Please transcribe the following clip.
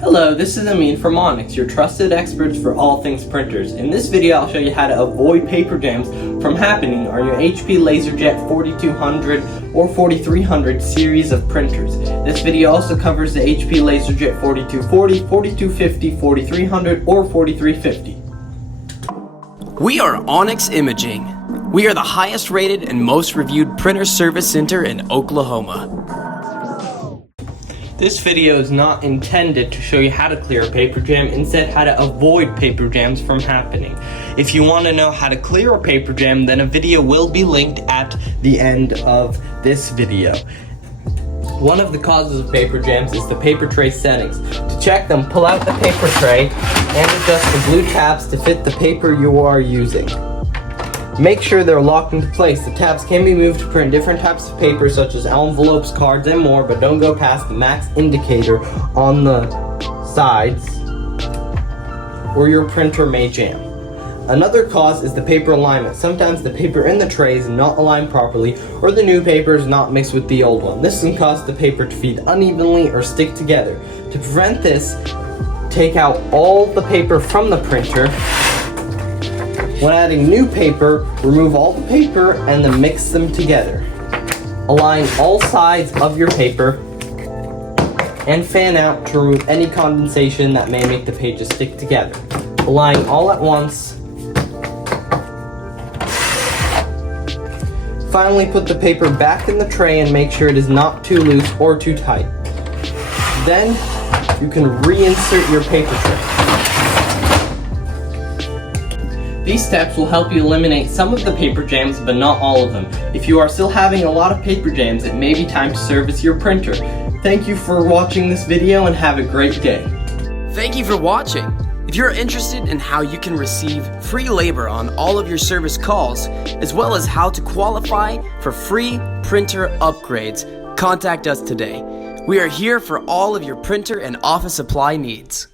Hello, this is Amin from Onyx, your trusted experts for all things printers. In this video, I'll show you how to avoid paper jams from happening on your HP LaserJet 4200 or 4300 series of printers. This video also covers the HP LaserJet 4240, 4250, 4300, or 4350. We are Onyx Imaging. We are the highest rated and most reviewed printer service center in Oklahoma. This video is not intended to show you how to clear a paper jam, instead how to avoid paper jams from happening. If you want to know how to clear a paper jam, then a video will be linked at the end of this video. One of the causes of paper jams is the paper tray settings. To check them, pull out the paper tray and adjust the blue tabs to fit the paper you are using. Make sure they're locked into place. The tabs can be moved to print different types of paper such as envelopes, cards, and more, but don't go past the max indicator on the sides or your printer may jam. Another cause is the paper alignment. Sometimes the paper in the tray is not aligned properly or the new paper is not mixed with the old one. This can cause the paper to feed unevenly or stick together. To prevent this, take out all the paper from the printer. When adding new paper, remove all the paper and then mix them together. Align all sides of your paper and fan out to remove any condensation that may make the pages stick together. Align all at once. Finally, put the paper back in the tray and make sure it is not too loose or too tight. Then, you can reinsert your paper tray. These steps will help you eliminate some of the paper jams, but not all of them. If you are still having a lot of paper jams, it may be time to service your printer. Thank you for watching this video and have a great day. Thank you for watching. If you're interested in how you can receive free labor on all of your service calls, as well as how to qualify for free printer upgrades, contact us today. We are here for all of your printer and office supply needs.